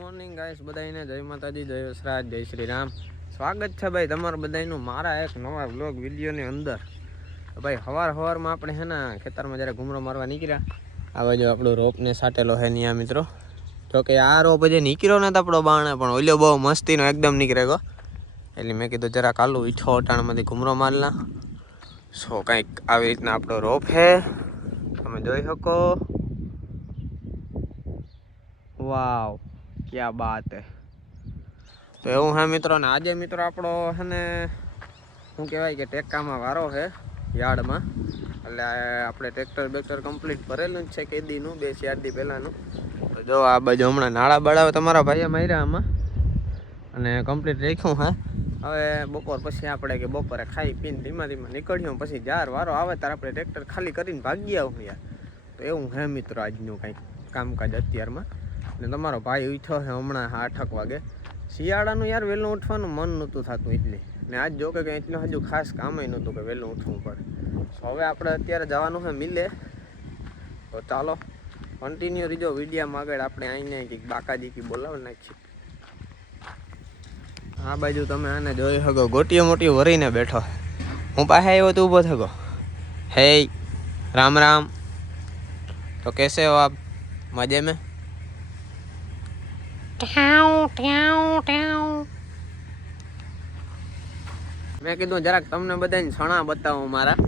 Morning guys બધાને જય માતાજી, જય વસરાજ, જય શ્રી રામ. સ્વાગત છે ભાઈ તમારું બધાનું મારા એક નવા વ્લોગ વિડીયોની અંદર. ભાઈ સવારમાં આપણે છે ને ખેતરમાં જ્યારે ઘૂમરો મારવા નીકળ્યા. આ બાજુ આપણો રોપને સાટેલો છે ત્યાં મિત્રો. તો કે આ રોપ હજી નીકળ્યો ને આપણો બાણે, પણ ઓલ્યો બહુ મસ્તીનો એકદમ નીકળે ગયો. એટલે મેં કીધું જરા કાલું ઈઠો અટાણમાંથી ઘૂમરો મારલા. સો કંઈક આવી રીતના આપણો રોપ છે, તમે જોઈ શકો. વાવ, ક્યાં બાત હે. તો એવું હે મિત્રો, ને આજે મિત્રો આપણો છે ને શું કહેવાય કે ટેક્કામાં વારો છે યાર્ડમાં. એટલે આપણે ટ્રેક્ટર કમ્પ્લીટ ભરેલું જ છે કેદીનું, 2-4 દી પહેલાંનું. તો જો આ બાજુ હમણાં નાળા બળાવે તમારા ભાઈએ માર્યા આમાં, અને કમ્પ્લીટ રાખ્યું હે. હવે બપોર પછી આપણે કે બપોરે ખાઈ પીને ધીમા નીકળ્યું, પછી જાર વારો આવે ત્યારે આપણે ટ્રેક્ટર ખાલી કરીને ભાગી આવું યાર. તો એવું હે મિત્રો આજનું કંઈક કામકાજ અત્યારમાં. ને તમારો ભાઈ ઉઠ્યો છે હમણાં 8 વાગે. શિયાળાનું યાર વહેલું ઉઠવાનું મન નહોતું થતું એટલે, ને આજ જો કે એટલું હજુ ખાસ કામ નહોતું કે વહેલું ઉઠવું પડે. તો હવે આપણે અત્યારે જવાનું છે મિલે. તો ચાલો કન્ટિન્યુ રીજો વિડીયામાં આગળ. આપણે આવીને કંઈક બાકાજી કી બોલાવી નાખીએ. આ બાજુ તમે આને જોઈ શકો, ગોટીઓ મોટી વરીને બેઠો. હું પાસે આવ્યો તો ઊભો થયો. હે રામ રામ. તો કેસે હો આપ? મજે में? મેં કીધું જરાક તમને બધાને સણા બતાવું મારા.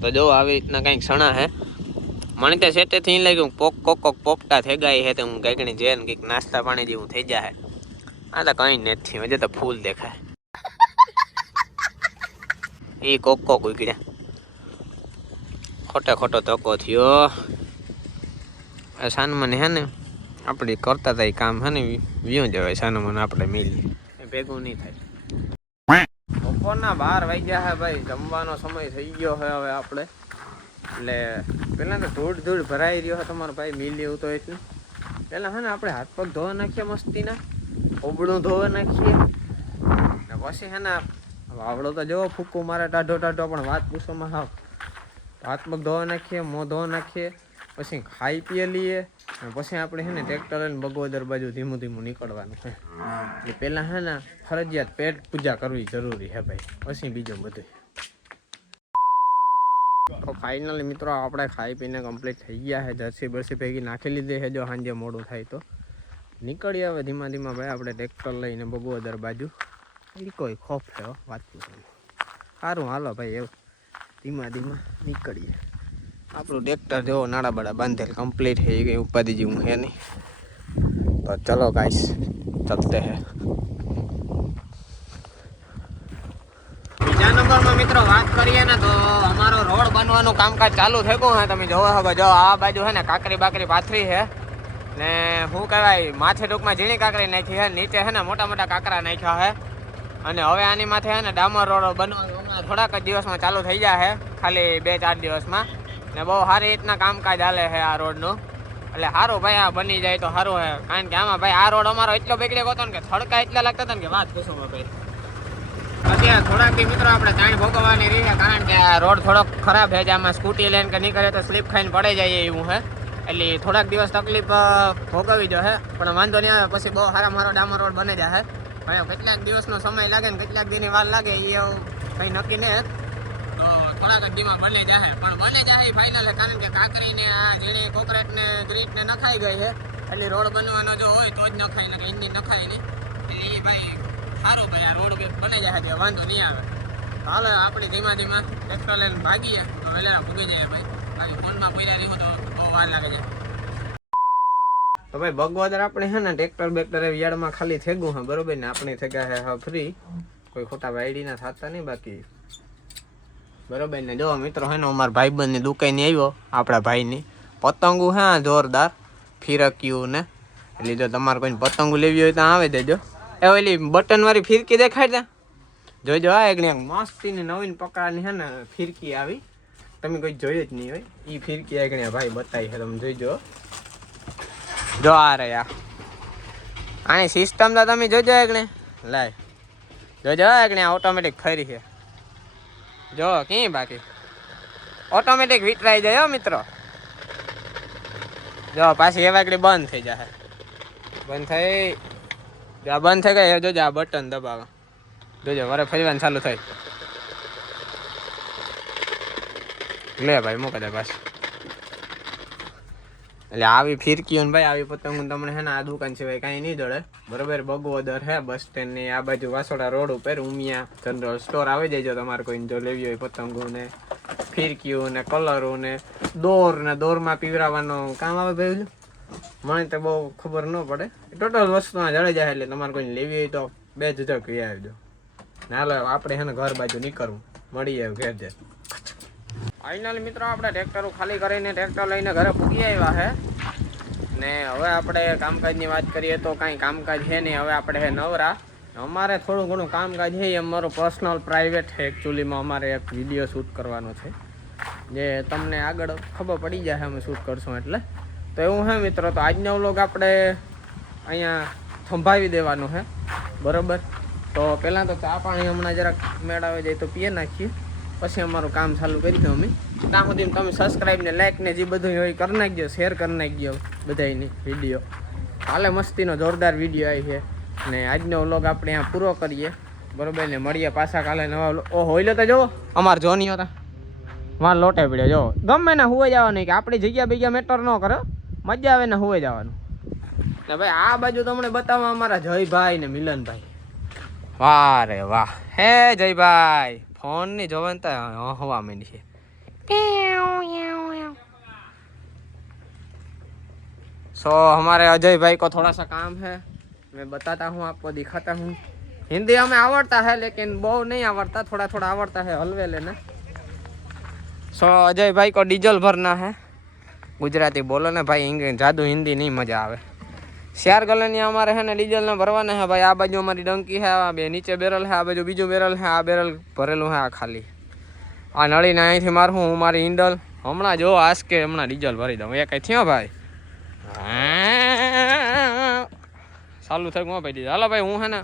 તો જો આવી રીતના કંઈક સણા હે. મને ત્યાં સેટેથી લાગ્યું કોક પોપટા થઈ ગયા હે. તો હું કંઈકની જેન કંઈક નાસ્તા પાણી જેવું થઈ જાય. આ તો કંઈ નથી, હજે તો ફૂલ દેખાય. એ કોક ઉગડ્યા. ખોટો ધક્કો થયો. સાનમાને હે ને આપણે કરતા હતા એ કામ હે ને વ્યું જવાય. સાનમાને આપણે મિલી ભેગું નહીં થાય. બપોરના 12 વાગ્યા હે ભાઈ, જમવાનો સમય થઈ ગયો છે હવે આપણે. એટલે પહેલાં તો ધૂળ ભરાઈ રહ્યો છે તમારો ભાઈ મિલી એવું તો એટલું. પહેલાં હે ને આપણે હાથ પગ ધોવા નાખીએ મસ્તીના, ઓબળું ધોવા નાખીએ. ને પછી હે ને વાવડો તો જેવો ફૂકું મારે ટાઢો, પણ વાત પૂછવામાં હાવ. હાથ પગ ધોવા નાખીએ, મોં ધોવા નાખીએ, પછી ખાઈ પીએ લઈએ. પછી આપણે છે ને ટ્રેક્ટર લઈને બગોદર બાજુ ધીમું નીકળવાનું છે. એટલે પહેલાં છે ને ફરજિયાત પેટ પૂજા કરવી જરૂરી છે ભાઈ, પછી બીજું બધું. તો ફાઇનલી મિત્રો આપણે ખાઈ પીને કમ્પ્લીટ થઈ ગયા છે. જર્સી બરસી ભેગી નાખી લીધી છે. જો સાંજે મોડું થાય તો નીકળીએ હવે ધીમા ભાઈ આપણે ટ્રેક્ટર લઈને બગોદર બાજુ. એ કોઈ ખોફ છે વાત પૂછવાનું. સારું હાલો ભાઈ, એવું ધીમા નીકળીએ. આપણું ટ્રેક્ટર જેવો નાડા બાડા બાંધેલ કમ્પ્લીટ થઈ ગઈ, ઉપાધિ જેવું છે નહીં. તો ચલો ગાઈસ ચલતે હે. બીજા નંબરમાં મિત્રો વાત કરીએ ને તો અમારો રોડ બનવાનું કામકાજ ચાલુ થઈ ગયું હે. તમે જોવો શકો, જો આ બાજુ છે ને કાકરી બાકરી પાથરી છે. ને શું કહેવાય, માથે ટૂંકમાં ઝીણી કાકરી નાખી છે, નીચે છે ને મોટા કાકરા નાખ્યા છે. અને હવે આની માથે છે ને ડામર રોડ બનવાનું થોડાક જ દિવસમાં ચાલુ થઈ જાય છે, ખાલી 2-4 દિવસમાં. ને બહુ સારી રીતના કામકાજ હાલે છે આ રોડનું. એટલે સારું ભાઈ, આ બની જાય તો સારું છે. કારણ કે આમાં ભાઈ આ રોડ અમારો એટલો બગડ્યો હતો ને કે થડકા એટલા લાગતા હતા ને કે વાત પૂછો ભાઈ. અત્યારે થોડાક દી મિત્રો આપણે જાણ ભોગવવાની રહી છે, કારણ કે આ રોડ થોડોક ખરાબ છે. આમાં સ્કૂટી લઈને કે નીકળે તો સ્લીપ ખાઈને પડી જાય એવું છે. એટલે થોડાક દિવસ તકલીફ ભોગવવી જોઈએ, પણ વાંધો નહીં આવે. પછી બહુ સારા મારો ડામર રોડ બની જાય. ભાઈ કેટલાક દિવસનો સમય લાગે ને કેટલાક દીની વાર લાગે એ કંઈ નક્કી નહીં. તો થોડાક જ દીમાં બની જાય, પણ બની જાય ફાઇનલ. કારણ કે કાકરીને આ ઝીણી કોકરેટ ને ગ્રીટ ને નખાઈ ગઈ છે. એટલે રોડ બનવાનો જો હોય તો જ નખાય, ને એની નખાય નહીં. એટલે એ ભાઈ સારું ભાઈ, આ રોડ બની જાય છે, વાંધો નહીં આવે. હાલો આપણે ધીમા ટ્રેક્ટર લઈને ભાગીએ તો વહેલા ભૂગી જાય ભાઈ. બાકી ફોનમાં પૈડા નહીં તો બહુ વાર લાગે છે. તો ભાઈ બગોદર આપણે છે ને ટ્રેક્ટર યાર્ડમાં ખાલી થઈ ગયું હા, બરોબર ને. આપણે થઈ ગયા છે ફ્રી, કોઈ ખોટા વાયડી ના થતા નહીં બાકી, બરોબર ને. જો મિત્રો હે ને અમારા ભાઈબંધની દુકાને આવ્યો, આપણા ભાઈની પતંગો હે જોરદાર ફિરક્યું ને. એટલે જો તમારે કોઈ પતંગો લેવી હોય તો આવે દેજો. એ ઓલી બટન વાળી ફિરકી દેખાડ દે, જોઈજો. આ એક મસ્તીની નવીન પ્રકારની છે ને ફિરકી આવી, તમે કોઈ જોઈ જ નહીં હોય. એ ફિરકી એક ભાઈ બતાવી છે, તમે જોઈજો. જો આ રહ્યા આની સિસ્ટમ તો તમે જોજો. એકને લાય જોજો, એકને ઓટોમેટિક ફરી છે. જો કઈ બાકી ઓટોમેટિક વિતરાઈ જાય મિત્રો. જો પાછી એવા એકડી બંધ થઈ જાય. બંધ થઈ આ બંધ થઈ ગઈ. જોજો આ બટન દબાવો, જોજો વરે ફરીવાનું ચાલુ થાય. લે ભાઈ મૂકે દે બસ. એટલે આવી ફિરકીઓ ને ભાઈ આવી પતંગ તમને હે ને આ દુકાન સિવાય કાંઈ નહીં જડે. બરોબર, બગવદર હે બસ સ્ટેન્ડ ની આ બાજુ વાસોડા રોડ ઉપર ઉમિયા જનરલ સ્ટોર આવી જાય. જો તમારે કોઈને જો લેવી હોય પતંગો ને ફિરકીઓ ને કલરો ને દોરમાં પીવરાવાનું કામ આવે ભાઈ. મને તો બહુ ખબર ન પડે, ટોટલ વસ્તુ જડે જાય. એટલે તમારે કોઈને લેવી હોય તો બે જુદા કહી આવજો. હાલો આપણે હે ને ઘર બાજુ નીકળવું, મળી આવ્યું ઘેર જાય. ફાઇનલ મિત્રો આપણે ટ્રેક્ટરો ખાલી કરીને ટ્રેક્ટર લઈને ઘરે પૂગી આવ્યા છે. ને હવે આપણે કામકાજની વાત કરીએ તો કાંઈ કામકાજ છે નહીં. હવે આપણે હે નવરા. અમારે થોડું ઘણું કામકાજ છે, એ અમારું પર્સનલ પ્રાઇવેટ છે. એકચ્યુઅલીમાં અમારે એક વિડીયો શૂટ કરવાનો છે, જે તમને આગળ ખબર પડી જાય અમે શૂટ કરશું એટલે. તો એવું હે મિત્રો, તો આજનો વ્લોગ આપણે અહીંયા સંભાવી દેવાનું છે. બરાબર, તો પહેલાં તો ચા પાણી હમણાં જરાક મેળાવી જાય તો પીએ નાખીએ, પછી અમારું કામ ચાલુ કરીશું અમે. ત્યાં સુધી તમે સબસ્ક્રાઈબ ને લાઈક ને જે બધું હોય કરી નાખજો, શેર કરી નાખજો બધાની વિડીયો. હાલે મસ્તીનો જોરદાર વિડીયો આવી છે. ને આજનો વ્લોગ આપણે અહીંયા પૂરો કરીએ. બરોબર ને, મળીએ પાછા કાલે નવા વ્લોગ. ઓ હોય તો જુઓ અમારે જોની હતા વાં લોટે પડ્યો. જો ગમે ને હુવે જવાનું, કે આપણી જગ્યા બીજા મેટર ન કરે, મજા આવે ને હુવે જવાનું. ને ભાઈ આ બાજુ તમને બતાવવા અમારા જયભાઈ ને મિલનભાઈ. વાહ રે વાહ, હે જયભાઈ फोन नहीं जो हवा में नीचे. सो हमारे अजय भाई को थोड़ा सा काम है, मैं बताता हूँ आपको, दिखाता हूँ. हिंदी हमें आवड़ता है लेकिन बहुत नहीं आवड़ता, थोड़ा थोड़ा आवड़ता है हलवे लेना. सो अजय भाई को डीजल भरना है. गुजराती बोलो ना भाई, जादू हिंदी नहीं मजा आवे. 4 गलन हमारे है ना डीजल ने भरवाना है भाई. आ बाजू हमारी डंकी है, आ बे नीचे बेरल है, आ बाजू बीजू बेरल है, आ बेरल भरेलू है, आ खाली. आ नड़ी ने अहींथी मारू हूँ मारी ईंडल. हमणां जो आज के हमणां डीजल भरी दूँ. ए कई थयो भाई चालू थई गयो भाई डीजल. हालो भाई हूँ है ना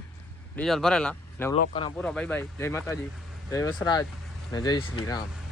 डीजल भरेला ने व्लॉग करा पूरा. बाय बाय, जय माताजी, जय वसराज ने जय श्री राम.